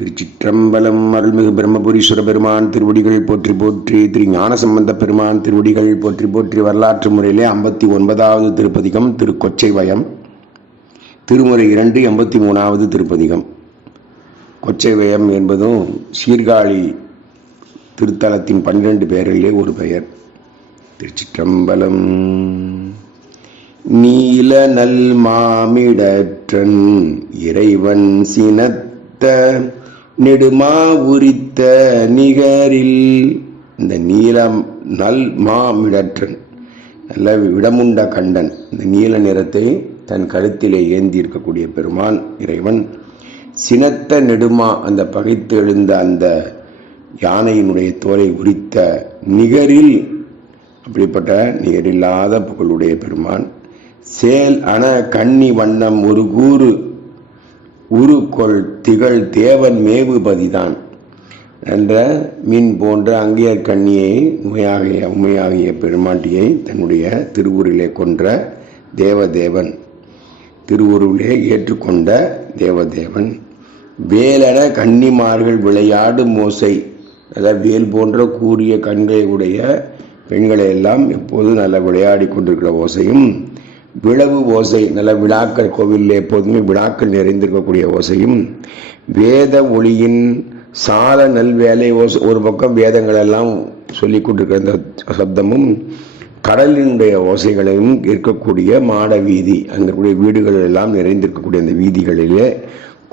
திருச்சிற்றம்பலம் அருள்மிகு பிரம்மபுரீஸ்வர பெருமான் திருவடிகள் போற்றி போற்றி திரு ஞானசம்பந்த பெருமான் திருவடிகள் போற்றி போற்றி வரலாற்று முறையிலே ஐம்பத்தி ஒன்பதாவது திருப்பதிகம் திரு கொச்சை வயம் திருமுறை இரண்டு எண்பத்தி மூணாவது திருப்பதிகம். கொச்சை வயம் என்பதும் சீர்காழி திருத்தலத்தின் பன்னிரண்டு பேரிலே ஒரு பெயர். திருச்சிற்றம்பலம். நீல நல் மாமிடற்றன் இறைவன் சினத்த நெடுமா உரித்த நிகரில். இந்த நீலம் நல் மாமிடற்றன் நல்ல விடமுண்ட கண்டன். இந்த நீல நிறத்தை தன் கழுத்திலே ஏந்தி இருக்கக்கூடிய பெருமான் இறைவன். சினத்த நெடுமா அந்த பகைத்து எழுந்த அந்த யானையினுடைய தோலை உரித்த நிகரில். அப்படிப்பட்ட நிகரில்லாத புகழுடைய பெருமான். சேல் அண கன்னி வண்ணம் ஒரு கூறு உருக்கொள் திகழ் தேவன் மேவுபதிதான் என்ற மீன் போன்ற அங்கேயர் கண்ணியை உமையாகிய உமையாகிய பெருமாட்டியை தன்னுடைய திருவுருளே கொன்ற தேவதேவன். திருவுருளே ஏற்றுக்கொண்ட தேவதேவன். வேலன கன்னிமார்கள் விளையாடும் மோசை அதாவது வேல் போன்ற கூறிய கண்களை உடைய பெண்களை எல்லாம் எப்போதும் நல்லா விளையாடி கொண்டிருக்கிற ஓசையும் விளவு ஓசை நல்ல விழாக்கள் கோவிலில் எப்போதுமே விழாக்கள் நிறைந்திருக்கக்கூடிய ஓசையும் வேத ஒளியின் சால நல்வேலை ஓசை ஒரு பக்கம் வேதங்கள் எல்லாம் சொல்லி கொண்டிருக்கிற அந்த சப்தமும் கடலினுடைய ஓசைகளையும் இருக்கக்கூடிய மாட வீதி அங்கே இருக்கக்கூடிய வீடுகள் எல்லாம் நிறைந்திருக்கக்கூடிய அந்த வீதிகளிலே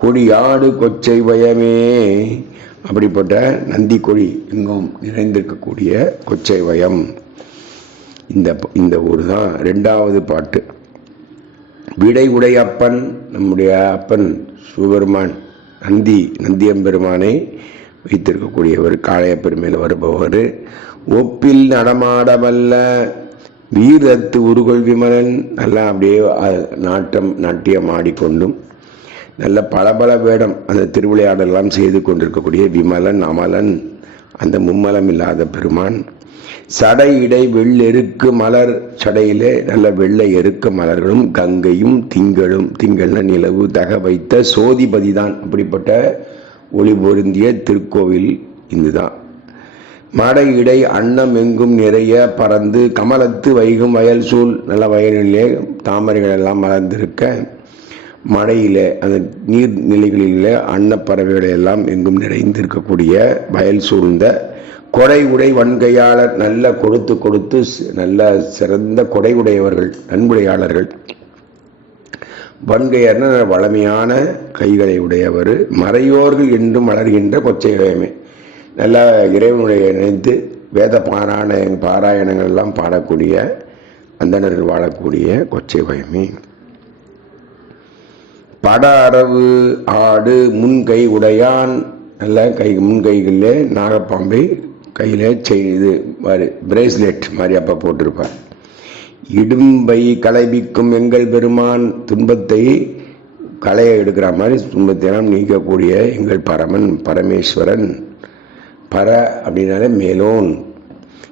கொடியாடு கொச்சை வயமே அப்படிப்பட்ட நந்தி கொடி எங்கும் நிறைந்திருக்கக்கூடிய கொச்சை வயம். இந்த இந்த ஊர் தான் ரெண்டாவது பாட்டு. விடை உடை அப்பன் நம்முடைய அப்பன் சிவபெருமான் நந்தி நந்தியம்பெருமானை வைத்திருக்கக்கூடியவர் காளைய பெருமையில் வருபவர். ஒப்பில் நடமாடவல்ல வீரத்து உருகொள் விமலன் நல்லா அப்படியே நாட்டம் நாட்டியம் ஆடிக்கொண்டும் நல்ல பல பல வேடம் அந்த திருவிளையாடெல்லாம் செய்து கொண்டிருக்கக்கூடிய விமலன் அமலன் அந்த மும்மலம் இல்லாத பெருமான். சடை இடை வெள்ளெருக்கு மலர் சடையிலே நல்ல வெள்ளை எருக்க மலர்களும் கங்கையும் திங்களும் திங்கள்ன நிலவு தக வைத்த சோதிபதி தான் அப்படிப்பட்ட ஒளி பொருந்திய திருக்கோவில் இதுதான் மடை இடை அன்னம் எங்கும் நிறைய பறந்து கமலத்து வைகும் வயல் சூழ் நல்ல வயலிலே தாமரைகள் எல்லாம் மலர்ந்திருக்க மழையிலே அந்த நீர்நிலைகளிலே அன்னப்பறவைகளை எல்லாம் எங்கும் நிறைந்திருக்கக்கூடிய வயல் சூழ்ந்த கொடை உடை வன்கையாளர் நல்ல கொடுத்து கொடுத்து நல்ல சிறந்த கொடை உடையவர்கள் நன்குடையாளர்கள். வன்கையர்ன வளமையான கைகளை உடையவர். மறையோர்கள் என்றும் வளர்கின்ற கொச்சையமே நல்ல இறைவனுடைய நினைத்து வேத பாராயண பாராயணங்கள் எல்லாம் பாடக்கூடிய அந்தணர்கள் வாழக்கூடிய கொச்சை பயமே பட அரவு ஆடு முன்கை உடையான். நல்ல கை முன்கைகளில் நாகப்பாம்பை கையில் செய்து மாதிரி பிரேஸ்லெட் மாதிரி அப்போ போட்டிருப்பார். இடும்பை களைவிக்கும் எங்கள் பெருமான் துன்பத்தை களைய எடுக்கிற மாதிரி துன்பத்தை நீக்கக்கூடிய எங்கள் பரமன் பரமேஸ்வரன். பர அப்படின்னாலே மேலோன்.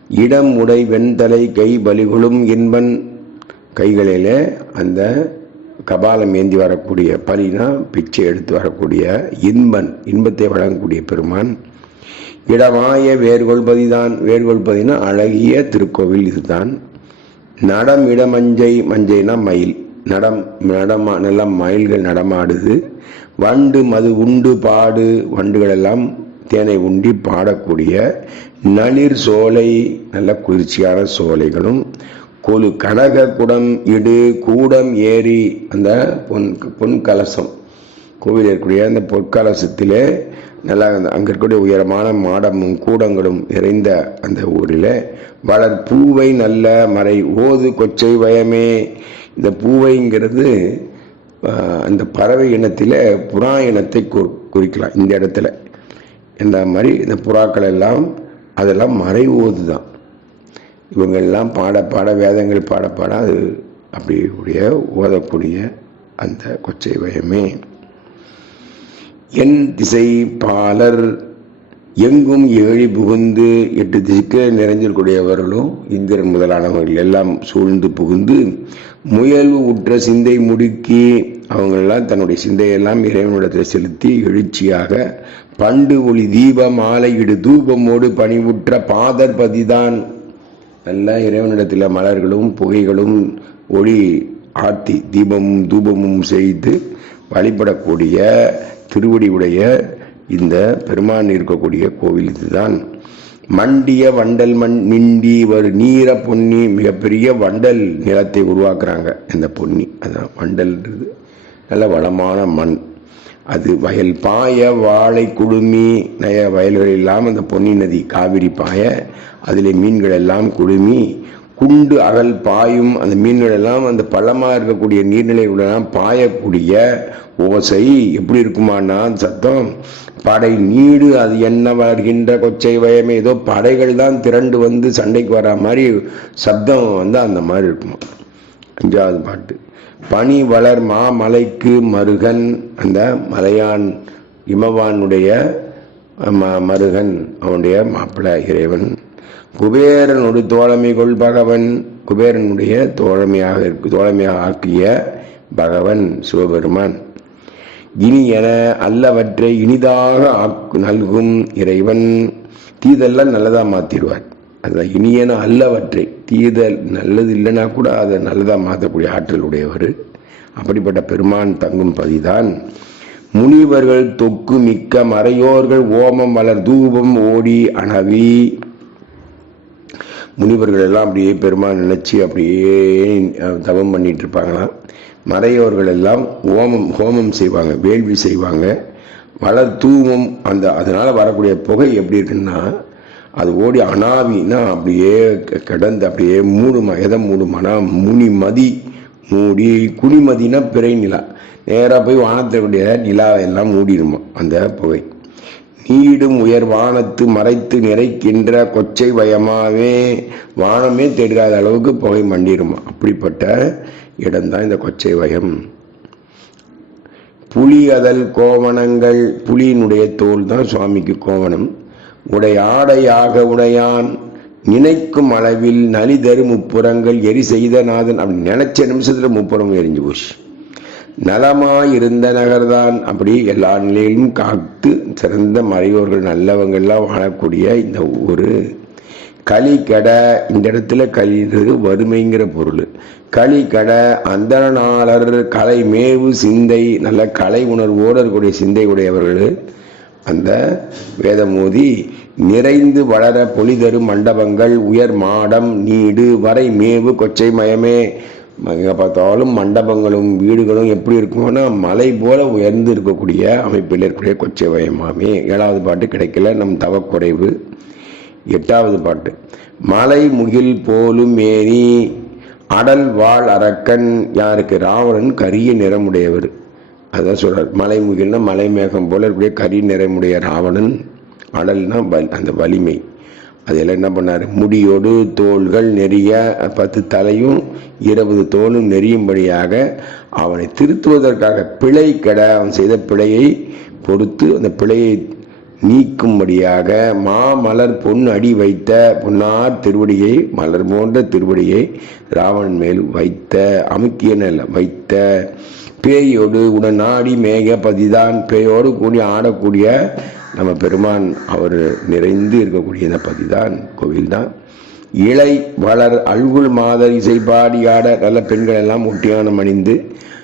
இடம் உடை வெண்தலை கை பலிகளும் இன்பன். கைகளிலே அந்த கபாலம் ஏந்தி வரக்கூடிய பலினா பிச்சை எடுத்து வரக்கூடிய இன்பன் இன்பத்தை வழங்கக்கூடிய பெருமான். இடமாய வேர்கொள்பதிதான். வேர்கொள்பதினா அழகிய திருக்கோவில் இதுதான். நடம் இடமஞ்சை மஞ்சைனா மயில். நடம் நடமா நல்ல மயில்கள் நடமாடுது. வண்டு மது உண்டு பாடு வண்டுகள் எல்லாம் தேனை உண்டி பாடக்கூடிய நளிர் சோலை நல்ல குளிர்ச்சியான சோலைகளும் கொலு கனக குடம் இடு கூடம் ஏறி அந்த பொன் பொன் கலசம். கோவில் இருக்கக்கூடிய அந்த பொற்கலசத்தில் நல்லா அங்கே இருக்கக்கூடிய உயரமான மாடமும் கூடங்களும் நிறைந்த அந்த ஊரில் வளர் பூவை நல்ல மறை ஓது கொச்சை வயமே. இந்த பூவைங்கிறது அந்த பறவை இனத்தில் புறா இனத்தை குறிக்கலாம் இந்த இடத்துல. இந்த மாதிரி இந்த புறாக்கள் எல்லாம் அதெல்லாம் மறை ஓது தான் இவங்கெல்லாம் பாட பாட வேதங்கள் பாட பாட அது அப்படியுடைய ஓதக்கூடிய அந்த கொச்சை வயமே. என் திசை பாலர் எங்கும் ஏழி புகுந்து எட்டு திசைக்கு நிறைஞ்சிருக்கூடியவர்களும் இந்திரன் முதலானவர்கள் எல்லாம் சூழ்ந்து புகுந்து முயல்வு உற்ற சிந்தை முடுக்கி அவங்களெல்லாம் தன்னுடைய சிந்தையெல்லாம் இறைவனிடத்தில் செலுத்தி எழுச்சியாக பண்டு ஒளி தீபம் மாலையிடு தூபமோடு பணிவுற்ற பாதர் பதிதான் நல்ல இறைவனிடத்தில் மலர்களும் புகைகளும் ஒளி ஆர்த்தி தீபமும் தூபமும் செய்து வழிபடக்கூடிய திருவடியுடைய இந்த பெருமான் இருக்கக்கூடிய கோவில் இதுதான். மண்டிய வண்டல் மண் மிண்டி ஒரு நீர பொன்னி மிகப்பெரிய வண்டல் நிலத்தை உருவாக்குறாங்க. இந்த பொன்னி அதான் வண்டல்ன்றது. நல்ல வளமான மண். அது வயல் பாய வாழை குடுமி நய வயல்கள் எல்லாம் அந்த பொன்னி நதி காவிரி பாய அதில் மீன்கள் எல்லாம் குடுமி குண்டு அகல் பாயும் அந்த மீன்கள் எல்லாம் அந்த பள்ளமாக இருக்கக்கூடிய நீர்நிலைகளெல்லாம் பாயக்கூடிய ஓசை எப்படி இருக்குமானா சத்தம் படை நீடு அது என்ன வருகின்ற கொச்சை வயமே ஏதோ படைகள் தான் திரண்டு வந்து சண்டைக்கு வர மாதிரி சப்தம் வந்து அந்த மாதிரி இருக்குமா? அஞ்சாவது பாட்டு. பனி வளர் மாமலைக்கு மருகன் அந்த மலையான் இமவானுடைய ம- மருகன் அவனுடைய மாப்பிள்ளை இறைவன். குபேரனோடு தோழமை கொள் பகவன் குபேரனுடைய தோழமையாக இருக்கு தோழமையாக ஆக்கிய பகவன் சிவபெருமான். இனியன அல்லவற்றை இனிதாக நல்கும் இறைவன். தீதெல்லாம் நல்லதாக மாற்றிடுவார் அதான் இனியன அல்லவற்றை. தீதல் நல்லது இல்லைன்னா கூட அதை நல்லதாக மாற்றக்கூடிய ஆற்றல் உடையவர். அப்படிப்பட்ட பெருமான் தங்கும் பதிதான். முனிவர்கள் தொக்கு மிக்க மறையோர்கள் ஓமம் மலர் தூபம் ஓடி அணவி. முனிவர்கள் எல்லாம் அப்படியே பெருமான் நினைச்சு அப்படியே தவம் பண்ணிட்டு இருப்பாங்களாம். மறையோர்கள் எல்லாம் ஓமம் ஹோமம் செய்வாங்க வேள்வி செய்வாங்க. வளர் தூவம் அந்த அதனால வரக்கூடிய புகை எப்படி இருக்குன்னா அது ஓடி அனாவினா அப்படியே க- கிடந்து அப்படியே மூடுமா எதை மூடுமானா? முனிமதி மூடி குனிமதினா பிறை நிலா. நேராக போய் வானத்தினுடைய நிலாவை எல்லாம் மூடிடுமா அந்த புகை. நீடும் உயர் வானத்து மறைத்து நிறைக்கின்ற கொச்சை வயமாவே வானமே தெரியாத அளவுக்கு புகை மண்டிடுமா? அப்படிப்பட்ட இடம்தான் இந்த கொச்சை வயம். புலி அதல் கோவணங்கள் புலியினுடைய தோல் தான் சுவாமிக்கு கோவணம். உடை ஆடையாக உடையான். நினைக்கும் அளவில் நலிதரு முப்புறங்கள் எரி செய்த நாதன். அப்படி நினைச்ச நிமிஷத்துல முப்புறம் எரிஞ்சு போச்சு. நலமாயிருந்த நகர்தான். அப்படி எல்லா நிலையிலும் காத்து சிறந்த மறையோர்கள் நல்லவங்கள்லாம் வாழக்கூடிய இந்த ஒரு களி கடை. இந்த இடத்துல கலின்றது வறுமைங்கிற பொருள். களி கடை அந்தனாளர் கலை மேவு சிந்தை நல்ல கலை உணர்வோடு இருக்கக்கூடிய சிந்தை உடையவர்கள் அந்த வேதமோதி நிறைந்து வளர பொலிதரு மண்டபங்கள் உயர் மாடம் நீடு வரை மேவு கொச்சை மயமே. எங்கே பார்த்தாலும் மண்டபங்களும் வீடுகளும் எப்படி இருக்குமோனா மலை போல உயர்ந்து இருக்கக்கூடிய அமைப்பில் இருக்கக்கூடிய கொச்சை மயமாமே. ஏழாவது பாட்டு கிடைக்கல நம் தவக்குறைவு. எட்டாவது பாட்டு மலை முகில் போலும் மேனி அடல் வாழ் அரக்கன் யாருக்கு? ராவணன் கரிய நிறமுடையவர். அதான் சொல்கிறார் மலை முகில்னா மலை மேகம் போல் இப்படியே கரி நிறைமுடைய ராவணன் அடல்னா வல் அந்த வலிமை. அதில் என்ன பண்ணார்? முடியோடு தோள்கள் நெறிய பத்து தலையும் இருபது தோலும் நெறியும்படியாக அவனை திருத்துவதற்காக பிழை கெட அவன் செய்த பிழையை பொறுத்து அந்த பிழையை நீக்கும்படியாக மாமலர் பொன் அடி வைத்த பொன்னார் திருவடியை மலர் போன்ற திருவடியை ராவணன் மேல் வைத்த அமுக்கியன அல்ல வைத்த பேயோடு உடன் நாடி மேக பதிதான் பேயோடு கூடி ஆடக்கூடிய நம்ம பெருமான் அவர் நிறைந்து இருக்கக்கூடிய இந்த பதிதான் கோவில் தான் இளை வளர் அல்குல் மாதர் இசை பாடி ஆட நல்ல பெண்கள் எல்லாம் ஒட்டியானம் அணிந்து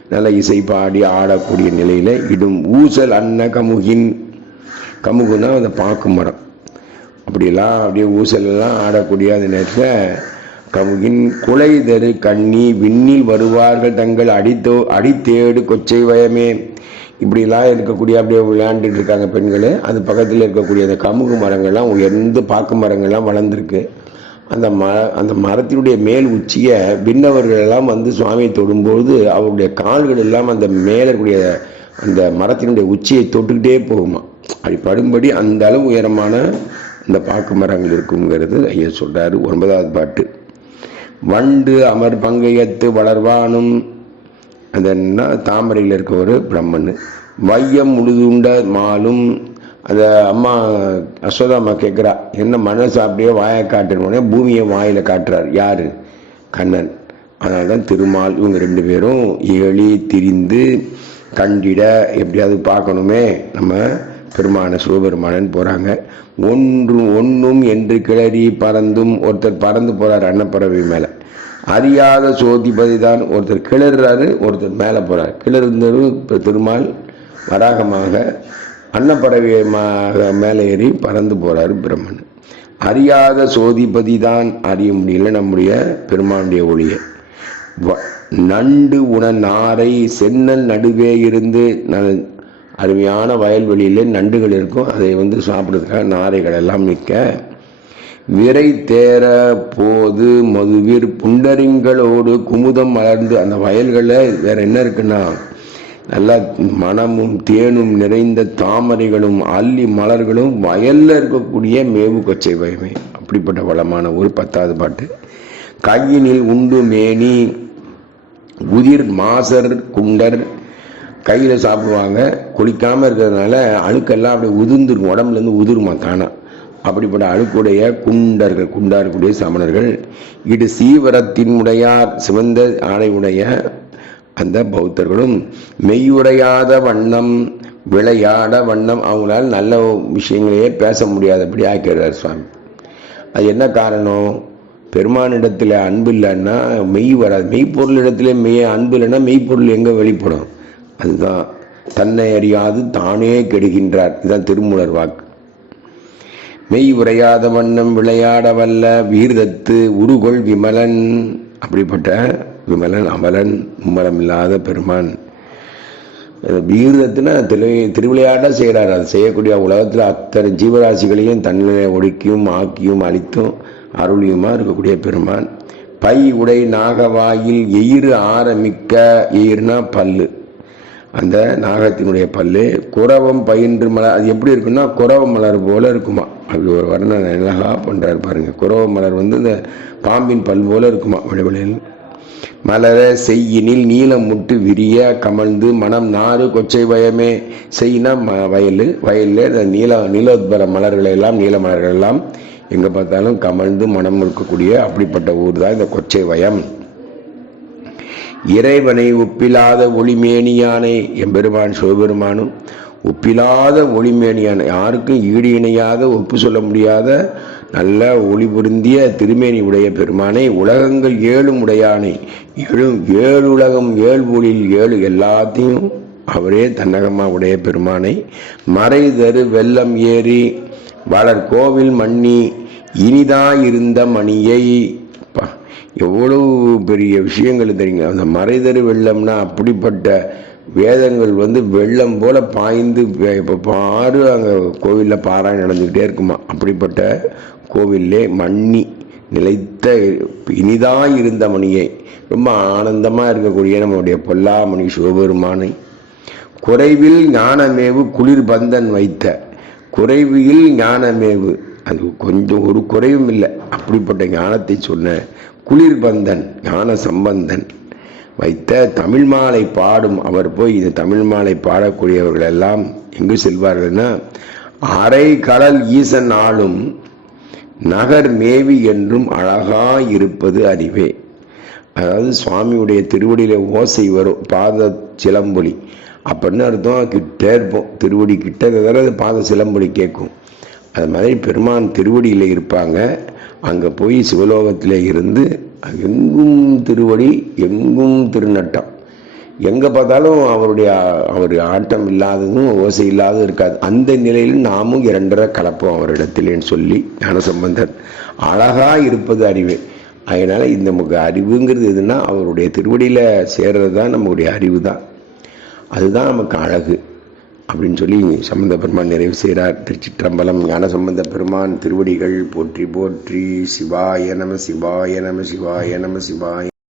நல்ல இசை பாடி ஆடக்கூடிய நிலையில் இடும் ஊசல் அன்ன கமுகின். கமுகுன்னா அந்த பாக்கு மரம். அப்படியெல்லாம் அப்படியே ஊசல் எல்லாம் ஆடக்கூடிய அந்த நேரத்தில் கமுகின் குலை தரு கண்ணி விண்ணில் வருவார்கள் தங்கள் அடித்தோ அடித்தேடு கொச்சை வயமே. இப்படிலாம் இருக்கக்கூடிய அப்படியே விளையாண்டுட்டு இருக்காங்க பெண்கள். அது பக்கத்தில் இருக்கக்கூடிய அந்த கமுகு மரங்கள்லாம் உயர்ந்து பாக்கு மரங்கள்லாம் வளர்ந்துருக்கு. அந்த ம அந்த மரத்தினுடைய மேல் உச்சியை விண்ணவர்கள் எல்லாம் வந்து சுவாமியை தொடும்போது அவருடைய கால்கள் எல்லாம் அந்த மேலே இருக்கக்கூடிய அந்த மரத்தினுடைய உச்சியை தொட்டுக்கிட்டே போகுமா அப்படி படும்படி அந்த அளவு உயரமான இந்த பாக்கு மரங்கள் இருக்குங்கிறது ஐயா சொல்றாரு ஒன்பதாவது பாட்டு. வண்டு அமர் பங்கையத்து வளர்வானும். அந்த என்ன தாமரையில் இருக்க ஒரு பிரம்மன். வையம் முழுதுண்ட மாலும். அந்த அம்மா அஸ்வதா அம்மா கேட்குறா என்ன மனசு அப்படியே வாயை காட்டுனோடனே பூமியை வாயில் காட்டுறார். யார்? கண்ணன். அதனால தான் திருமால் இவங்க ரெண்டு பேரும் ஏழி திரிந்து கண்டிட எப்படியாவது பார்க்கணுமே. நம்ம பெருமான சிவபெருமானன் போகிறாங்க ஒன்று ஒன்றும் என்று கிளறி பறந்தும் ஒருத்தர் பறந்து போகிறார் அன்னப்பறவை மேலே. அறியாத சோதிபதி தான் ஒருத்தர் கிளறுறாரு ஒருத்தர் மேலே போகிறார் கிளறுந்தது திருமால் வராகமாக அன்னப்பறவையமாக மேலே ஏறி பறந்து போகிறாரு பிரம்மன். அறியாத சோதிபதி தான் அறிய முடியல நம்முடைய பெருமானுடைய ஒளியை. வ- நண்டு உண நாரை சென்னல் நடுவே இருந்து அருமையான வயல்வெளியில் நண்டுகள் இருக்கும். அதை வந்து சாப்பிடுறதுக்காக நாரைகள் எல்லாம் மிக்க. விரை தேர போது மதுவிர் புண்டரிங்களோடு குமுதம் மலர்ந்து அந்த வயல்களில் வேற என்ன இருக்குன்னா நல்லா மனமும் தேனும் நிறைந்த தாமரைகளும் அல்லி மலர்களும் வயல்ல இருக்கக்கூடிய மேவு கொச்சை பயமே அப்படிப்பட்ட வளமான ஒரு பத்தாவது பாட்டு. கையினில் உண்டு மேனி உதிர் மாசர் குண்டர் கையில் சாப்பிடுவாங்க. குளிக்காமல் இருக்கிறதுனால அழுக்கெல்லாம் அப்படியே உதிர்ந்துருக்கும் உடம்புலேருந்து உதிருமா தானா அப்படிப்பட்ட அழுக்குடைய குண்டர்கள் குண்டா இருக்கக்கூடிய சமணர்கள் இடு சீவரத்தின் உடையார் சிவந்த ஆடை உடைய அந்த பௌத்தர்களும் மெய்யுடையாத வண்ணம் விளையாட வண்ணம் அவங்களால் நல்ல விஷயங்களையே பேச முடியாதபடி ஆக்கிறார் சுவாமி. அது என்ன காரணம்? பெருமானிடத்தில் அன்பு இல்லைன்னா மெய் வராது. மெய்ப்பொருளிடத்துல மெய் அன்பு இல்லைன்னா மெய்ப்பொருள் எங்கே வெளிப்படும்? அதுதான். தன்னை அறியாது தானே கெடுகின்றார். இதுதான் திருமூலர் வாக்கு. மெய் உரையாத வண்ணம் விளையாட வல்ல வீர்தத்து உருகொள் விமலன். அப்படிப்பட்ட விமலன் அமலன் மும்மலம் இல்லாத பெருமான் வீரத்துனா திரு திருவிளையாட செய்கிறார் அது செய்யக்கூடிய உலகத்தில் அத்தனை ஜீவராசிகளையும் தன்னிலை ஒடுக்கியும் ஆக்கியும் அழித்தும் அருளியுமா இருக்கக்கூடிய பெருமான். பை உடை நாகவாயில் எயிறு ஆரமிக்க எயிர்னா பல்லு. அந்த நாகத்தினுடைய பல்லு குரவம் பயின்று மலர் அது எப்படி இருக்குன்னா குரவ மலர் போல இருக்குமா? அப்படி ஒரு வர்ணனை அழகாக பண்ணுறாரு பாருங்கள் குரவ மலர் வந்து இந்த பாம்பின் பல் போல இருக்குமா? விளைவிலையில் மலர செய்யினில் நீளம் முட்டு விரிய கமழ்ந்து மனம் நாறு கொச்சை வயமே. செய்யினா ம வயல் வயலில் இந்த நீல நீலோத்பர மலர்களை எல்லாம் நீல மலர்கள் எல்லாம் எங்கே பார்த்தாலும் கமழ்ந்து மனம் இருக்கக்கூடிய அப்படிப்பட்ட ஊர் தான் இந்த கொச்சை வயம். இறைவனை ஒப்பிலாத ஒளிமேனியானை எம்பெருமான் சிவபெருமானும் ஒப்பிலாத ஒளிமேனியான. யாருக்கும் ஈடு இணையாக ஒப்பு சொல்ல முடியாத நல்ல ஒளி பொருந்திய திருமேனி உடைய பெருமானை உலகங்கள் ஏழும் உடையானை. ஏழும் ஏழு உலகம் ஏழு ஒளியில் ஏழு எல்லாத்தையும் அவரே தன்னகமா உடைய பெருமானை. மறை தரு வெள்ளம் ஏறி வளர் கோவில் மண்ணி இனிதாயிருந்த மணியை எவ்வளவு பெரிய விஷயங்கள் தெரியுங்க. அந்த மறைதறி வெள்ளம்னா அப்படிப்பட்ட வேதங்கள் வந்து வெள்ளம் போல பாய்ந்து இப்போ பாரு அங்கே கோவிலில் பாராய் நடந்துக்கிட்டே இருக்குமா. அப்படிப்பட்ட கோவிலே மண்ணி நிலைத்த இனிதாக இருந்த மணியை ரொம்ப ஆனந்தமாக இருக்கக்கூடிய நம்முடைய பொல்லாமணி சிவபெருமானை. குறைவில் ஞானமேவு குளிர் பந்தன் வைத்த. குறைவில் ஞானமேவு. அது கொஞ்சம் ஒரு குறைவும் இல்லை. அப்படிப்பட்ட ஞானத்தை சொன்ன குளிர்பந்தன் ஞான சம்பந்தன் வைத்த தமிழ் மாலை பாடும் அவர் போய் இந்த தமிழ் மாலை பாடக்கூடியவர்கள் எல்லாம் எங்கு செல்வார்கள்னா அரை கடல் ஈசன் ஆளும் நகர் மேவி என்றும் அழகாக இருப்பது அறிவே. அதாவது சுவாமியுடைய திருவடியில ஓசை வரும் பாத சிலம்பொலி. அப்படின்னு அர்த்தம் கிட்டே இருப்போம். திருவடி கிட்ட தவிர அது பாத சிலம்பொலி கேட்கும். அது மாதிரி பெருமான் திருவடியில் இருப்பாங்க. அங்கே போய் சிவலோகத்தில் இருந்து எங்கும் திருவடி எங்கும் திருநட்டம். எங்கே பார்த்தாலும் அவருடைய அவர் ஆட்டம் இல்லாததும் ஓசை இல்லாததும் இருக்காது. அந்த நிலையில் நாமும் இரண்டரை கலப்போம் அவரிடத்திலேன்னு சொல்லி ஞானசம்பந்தர் அழகாக இருப்பது அறிவு. அதனால் இந்த நமக்கு அறிவுங்கிறது எதுனா அவருடைய திருவடியில் சேர்றது தான் நம்முடைய அறிவு தான் அதுதான் நமக்கு அழகு. அப்படின்னு சொல்லி சம்பந்த பெருமான் நிறைவு செய்கிறார். திருச்சிற்றம்பலம் ஞான சம்பந்த பெருமான் திருவடிகள் போற்றி போற்றி சிவாய நம சிவாய நம சிவாய நம சிவாய